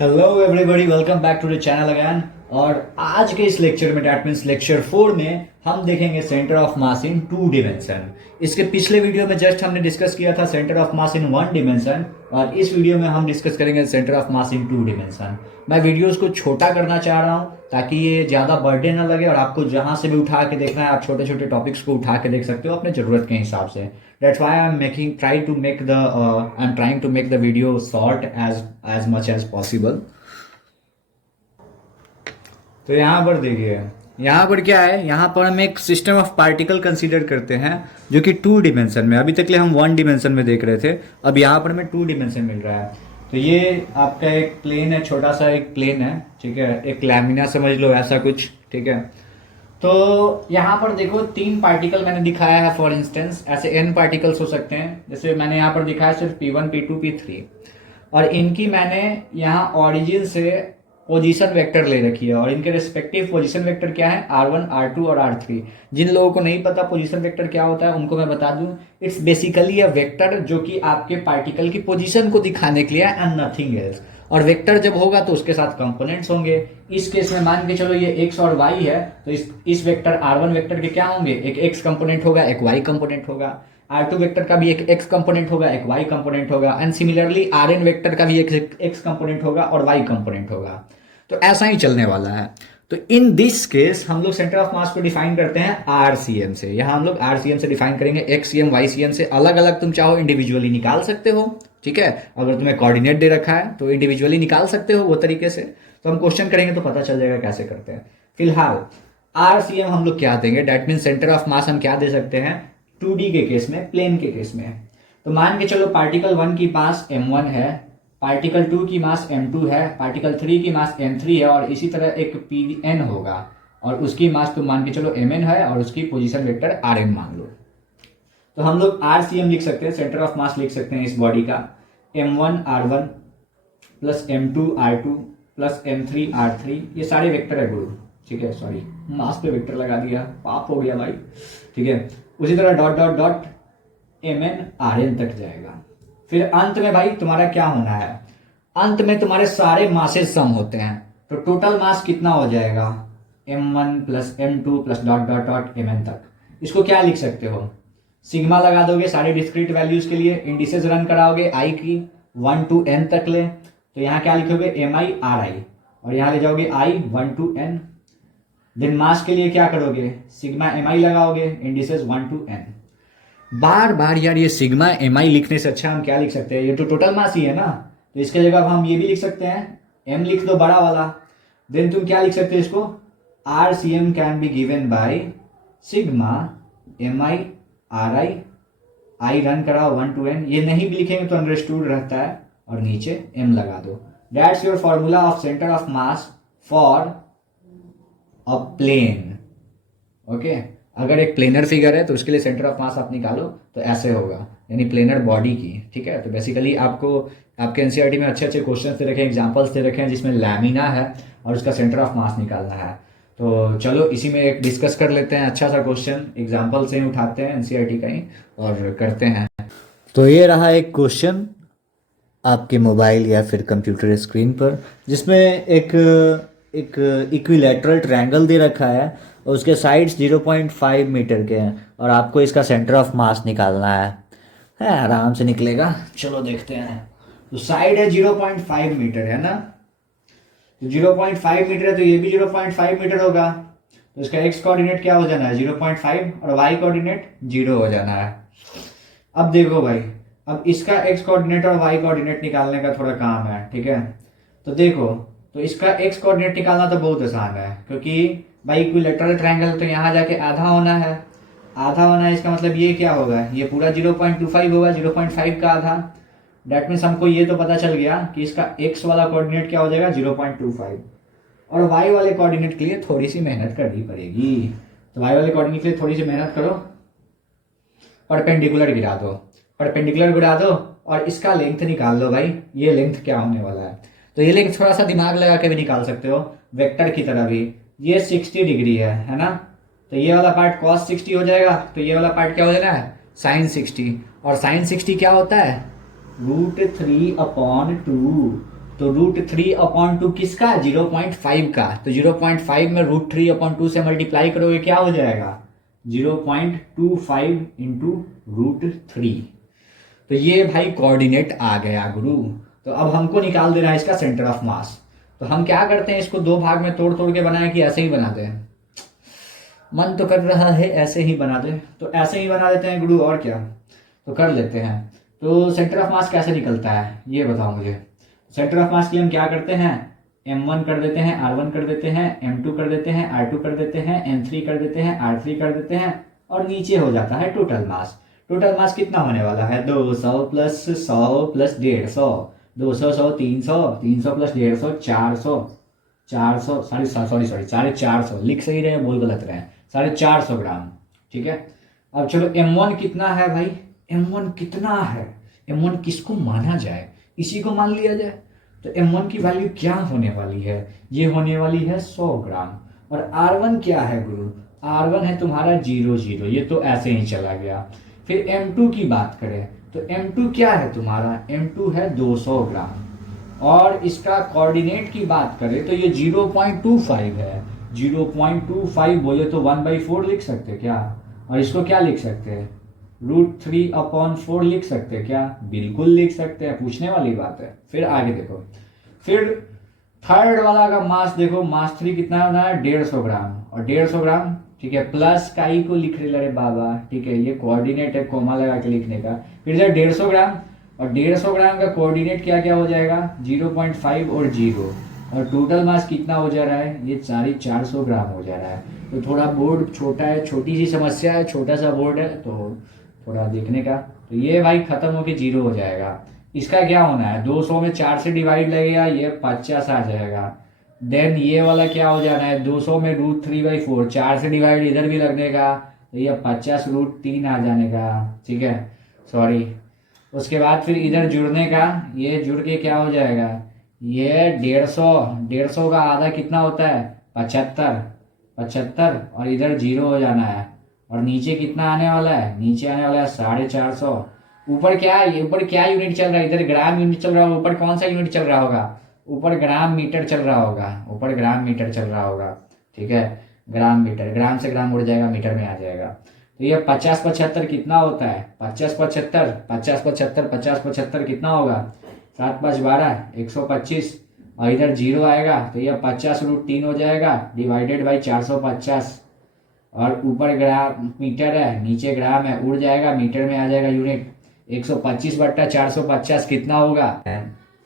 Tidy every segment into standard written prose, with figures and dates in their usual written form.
Hello everybody, welcome back to the channel again. और आज के इस लेक्चर में, डैट मीन्स लेक्चर 4 में, हम देखेंगे centre of mass in 2 dimension. इसके पिछले वीडियो में जस्ट हमने डिस्कस किया था centre of mass in 1 dimension, और इस वीडियो में हम डिस्कस करेंगे centre of mass in 2 dimension. मैं वीडियोस को छोटा करना चाह रहा हूँ ताकि ये ज़्यादा बर्डन ना लगे, और आपको जहाँ से भी उठा के देखना है आप छोटे छोटे टॉपिक्स को उठा के देख सकते हो अपने ज़रूरत के हिसाब से। That's why I'm trying to make the video short as much as possible. तो यहाँ पर देखिए, यहाँ पर क्या है, यहाँ पर हम एक सिस्टम ऑफ पार्टिकल कंसीडर करते हैं जो कि 2 डिमेंशन में, अभी तक ले हम 1 डिमेंशन में देख रहे थे, अब यहाँ पर हमें 2 डिमेंशन मिल रहा है। तो ये आपका एक प्लेन है, छोटा सा एक प्लेन है, ठीक है, एक लैमिना समझ लो ऐसा कुछ, ठीक है। तो यहाँ पर देखो 3 पार्टिकल मैंने दिखाया है, फॉर इंस्टेंस ऐसे n पार्टिकल्स हो सकते हैं, जैसे मैंने यहाँ पर दिखाया सिर्फ P1 P2 P3, और इनकी मैंने यहाँ ऑरिजिन से पोजीशन वेक्टर ले रखी है, और इनके रिस्पेक्टिव पोजीशन वेक्टर क्या है, R1 R2 और R3। जिन लोगों को नहीं पता पोजीशन वेक्टर क्या होता है उनको मैं बता दूं, इट्स बेसिकली अ वेक्टर जो कि आपके पार्टिकल की पोजीशन को दिखाने के लिए एंड नथिंग एल्स। और वेक्टर जब होगा तो उसके साथ कंपोनेंट्स होंगे। इस केस में मान के चलो ये x और y है, तो इस वेक्टर R1 वेक्टर के क्या होंगे, एक x कंपोनेंट होगा, एक y कंपोनेंट होगा। R2 वेक्टर का भी एक x कंपोनेंट होगा, एक y कंपोनेंट होगा, एंड सिमिलरली Rn वेक्टर का भी एक x कंपोनेंट होगा और y कंपोनेंट होगा। तो ऐसा ही चलने वाला है। तो इन दिस केस हम लोग सेंटर ऑफ मास को डिफाइन करते हैं RCM से। यहाँ हम लोग RCM से डिफाइन करेंगे, XCM YCM से अलग अलग तुम चाहो इंडिविजुअली निकाल सकते हो, ठीक है। अगर तुम्हें कोऑर्डिनेट दे रखा है तो इंडिविजुअली निकाल सकते हो वो तरीके से। तो हम क्वेश्चन करेंगे तो पता चल जाएगा कैसे करते हैं। फिलहाल RCM हम लोग क्या देंगे, डैट मीन सेंटर ऑफ मास हम क्या दे सकते हैं 2D के केस में, प्लेन के केस में। तो मान के चलो पार्टिकल 1 की मास m1 है, पार्टिकल 2 की मास m2 है, पार्टिकल 3 की मास m3 है, और इसी तरह एक Pn होगा और उसकी मास तुम मान के चलो mn है, और उसकी पोजीशन वेक्टर Rn मान लो। तो हम लोग RCM लिख सकते हैं, सेंटर ऑफ मास लिख सकते हैं इस बॉडी का, m1 R1 plus m2 R2 plus m3 R3। ये सारे वेक्टर है गुरु, ठीक है, सॉरी मास पे वेक्टर लगा दिया, पाप हो गया भाई, ठीक है। उसी तरह dot dot dot mn Rn तक जाएगा। फिर अंत में भाई तुम्हारा क्या होना है, अंत में तुम्हारे सारे मासेस सम होते हैं, तो टोटल मास कितना हो जाएगा, m1 plus m2 plus dot dot dot mn तक। इसको क्या लिख सकते हो, सिग्मा लगा दोगे सारे डिस्क्रीट वैल्यूज के लिए, इंडिसेस रन कराओगे i की 1 to n तक ले, तो यहाँ क्या लिखोगे mi ri, और यहाँ ले जाओगे i 1 to n। Then mass के लिए क्या करोगे, सिग्मा mi लगाओगे, इंडिसेस 1 to n। बार बार यार ये सिग्मा mi लिखने से अच्छा हम क्या लिख सकते हैं, ये तो टोटल मास ही है ना, तो इसके जगह हम ये भी लिख सकते हैं, m लिख दो बड़ा वाला। देन तुम क्या लिख सकते हो इसको, RCM can be given by sigma mi ri, i run कराओ 1 to n। ये नहीं भी लिखेंगे तो अंडरस्टूड रहता है, और नीचे m लगा दो। That's your formula of centre of mass for a plane, okay. अगर एक प्लेनर फिगर है तो उसके लिए सेंटर ऑफ मास आप निकालो तो ऐसे होगा, यानी प्लेनर बॉडी की, ठीक है। तो बेसिकली आपको आपके एनसीईआरटी में अच्छे अच्छे क्वेश्चन दे रखे हैं, एग्जांपल्स दे रखे हैं जिसमें लैमिना है और उसका सेंटर ऑफ मास निकालना है। तो चलो इसी में एक डिस्कस कर लेते हैं, अच्छा सा क्वेश्चन एग्जाम्पल से ही उठाते हैं एनसीईआरटी का ही और करते हैं। तो ये रहा एक क्वेश्चन आपके मोबाइल या फिर कंप्यूटर स्क्रीन पर, जिसमें एक इक्विलैटरल ट्रायंगल दे रखा है और उसके साइड्स 0.5 मीटर के हैं, और आपको इसका सेंटर ऑफ मास निकालना है आराम से निकलेगा। चलो देखते हैं। तो साइड है 0.5 मीटर है ना, तो 0.5 मीटर है तो ये भी 0.5 मीटर होगा, तो इसका x कोऑर्डिनेट क्या हो जाना है 0.5, और y कोऑर्डिनेट 0 हो जाना है। अब देखो भाई, अब इसका x कोऑर्डिनेट और y कोऑर्डिनेट निकालने का थोड़ा काम है, ठीक है। तो देखो, तो इसका x कोऑर्डिनेट निकालना तो बहुत आसान है, क्योंकि भाई इक्विलैटरल ट्रायंगल तो यहाँ जाके आधा होना है, आधा होना है, इसका मतलब ये क्या होगा, ये पूरा 0.25 होगा, 0.5 का आधा। डैट मीन्स हमको ये तो पता चल गया कि इसका x वाला कोऑर्डिनेट क्या हो जाएगा 0.25, और y वाले कोऑर्डिनेट के लिए थोड़ी सी मेहनत करनी पड़ेगी। तो y वाले कोऑर्डिनेट के लिए थोड़ी सी मेहनत करो, परपेंडिकुलर गिरा दो, परपेंडिकुलर गिरा दो, और इसका लेंथ निकाल लो भाई, ये लेंथ क्या होने वाला है। तो ये लेंथ थोड़ा सा दिमाग लगा के भी निकाल सकते हो, वेक्टर की तरह भी। ये 60 डिग्री है ना, तो ये वाला पार्ट cos 60 हो जाएगा, तो ये वाला पार्ट क्या हो जाना है sin 60, और sin 60 क्या होता है √3/2। तो √3/2 किसका? 0.5 का। तो 0.5 में √3/2 से मल्टीप्लाई करोगे क्या हो जाएगा? 0.25 इंटू √3। तो ये भाई कोऑर्डिनेट आ गया गुरु। तो अब हमको निकाल देना है इसका सेंटर ऑफ मास। तो हम क्या करते हैं, इसको दो भाग में तोड़ तोड़ के बनाए कि ऐसे ही बनाते हैं? मन तो कर रहा है ऐसे ही बना दे, तो ऐसे ही बना देते हैं गुरु, और क्या। तो कर लेते हैं। तो सेंटर ऑफ मास कैसे निकलता है ये बताओ मुझे। सेंटर ऑफ मास के लिए हम क्या करते हैं? m1 कर देते हैं, r1 कर देते हैं, m2 कर देते हैं, r2 कर देते हैं, m3 कर देते हैं, r3 कर देते हैं, और नीचे हो जाता है टोटल मास। टोटल मास कितना होने वाला है? 200 प्लस 100 प्लस 150, 200 100 300, 300 प्लस 150 400, 400 सॉरी 450, लिख सही रहे हैं बोल गलत रहे हैं, 450 ग्राम। ठीक है। अब चलो m1 कितना है भाई? m1 कितना है? m1 किसको माना जाए? इसी को मान लिया जाए। तो m1 की वैल्यू क्या होने वाली है? ये होने वाली है 100 ग्राम। और r1 क्या है गुरु? r1 है तुम्हारा 0 0, ये तो ऐसे ही चला गया। फिर m2 की बात करें तो m2 क्या है तुम्हारा? m2 है 200 ग्राम। और इसका कोऑर्डिनेट की बात करें तो ये 0.25 है। 0.25 बोले तो 1/4 लिख सकते क्या? और इसको क्या लिख सकते हैं? √3/4 लिख सकते हैं क्या? बिल्कुल लिख सकते हैं, पूछने वाली बात है। फिर आगे देखो, फिर थर्ड वाला का मास देखो, मास 3 कितना होना है? 150 ग्राम। और 150 ग्राम ठीक है, प्लस काई को लिख रहे रे बाबा, ठीक है, ये कोऑर्डिनेट है कोमा लगा के लिखने का। फिर जब 150 ग्राम, और 150 ग्राम का कोऑर्डिनेट क्या क्या हो जाएगा? 0.5 और 0। और टोटल मास कितना हो जा रहा है? ये 450 ग्राम हो जा रहा है। तो थोड़ा बोर्ड छोटा है, छोटी सी समस्या है, छोटा सा बोर्ड है, तो थोड़ा देखने का। तो ये भाई खत्म होके 0 हो जाएगा। इसका क्या होना है? 200 में 4 से डिवाइड लगेगा, ये 50 आ जाएगा। देन ये वाला क्या हो जाना है? 200 में √3/4, 4 से डिवाइड इधर भी लगने का, तो ये 50 √3 आ जाने का। ठीक है, सॉरी। उसके बाद फिर इधर जुड़ने का, ये जुड़ के क्या हो जाएगा? ये 150 का आधा कितना होता है? 75, और इधर 0 हो जाना है। और नीचे कितना आने वाला है? नीचे आने वाला है 450। ऊपर क्या है? ऊपर क्या यूनिट चल रहा है? इधर ग्राम यूनिट चल रहा होगा। ऊपर कौन सा यूनिट चल रहा होगा? ऊपर ग्राम मीटर चल रहा होगा। ऊपर ग्राम मीटर चल रहा होगा। ठीक है, ग्राम मीटर, ग्राम से ग्राम उड़ जाएगा, मीटर में आ जाएगा। तो ये 50 75 कितना होता है? 50 75 50 75 50 75 कितना होगा? 7 5 12 125। और इधर 0 आएगा तो ये 50 √3 हो जाएगा, डिवाइडेड बाई 450। और ऊपर ग्राम मीटर है, नीचे ग्राम है, उड़ जाएगा, मीटर में आ जाएगा यूनिट। 125/450 कितना होगा?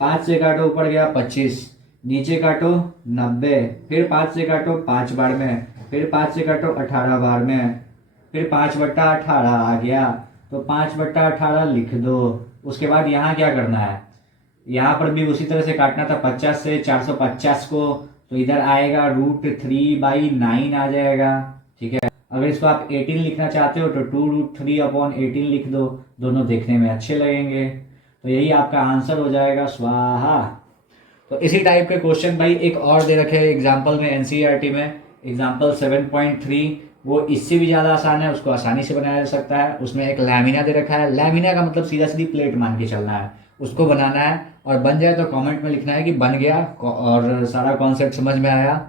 5 से काटो, ऊपर गया 25, नीचे काटो 90, फिर 5 से काटो 5 बार में, फिर 5 से काटो 18 बार में, फिर 5/18 आ गया, तो 5/18 लिख दो। उसके बाद यहाँ क्या करना है? यहाँ पर भी उसी तरह से काटना था, 50 से 450 को, तो इधर आएगा √3/9 आ जाएगा। ठीक है, अगर इसको आप 18 लिखना चाहते हो तो 2√3/18 लिख दो, दोनों देखने में अच्छे लगेंगे। तो यही आपका आंसर हो जाएगा, स्वाहा। तो इसी टाइप के क्वेश्चन भाई एक और दे रखे हैं एग्जाम्पल में, एनसीईआरटी में, एग्जाम्पल 7.3, वो इससे भी ज़्यादा आसान है, उसको आसानी से बनाया जा सकता है। उसमें एक लैमिना दे रखा है, लैमिना का मतलब सीधा सीधी प्लेट मान के चलना है, उसको बनाना है, और बन जाए तो कमेंट में लिखना है कि बन गया और सारा कॉन्सेप्ट समझ में आया।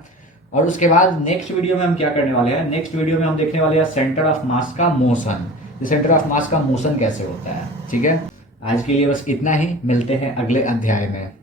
और उसके बाद नेक्स्ट वीडियो में हम क्या करने वाले हैं? नेक्स्ट वीडियो में हम देखने वाले हैं सेंटर ऑफ मास का मोशन, सेंटर ऑफ मास का मोशन कैसे होता है। ठीक है, आज के लिए बस इतना ही, मिलते हैं अगले अध्याय में।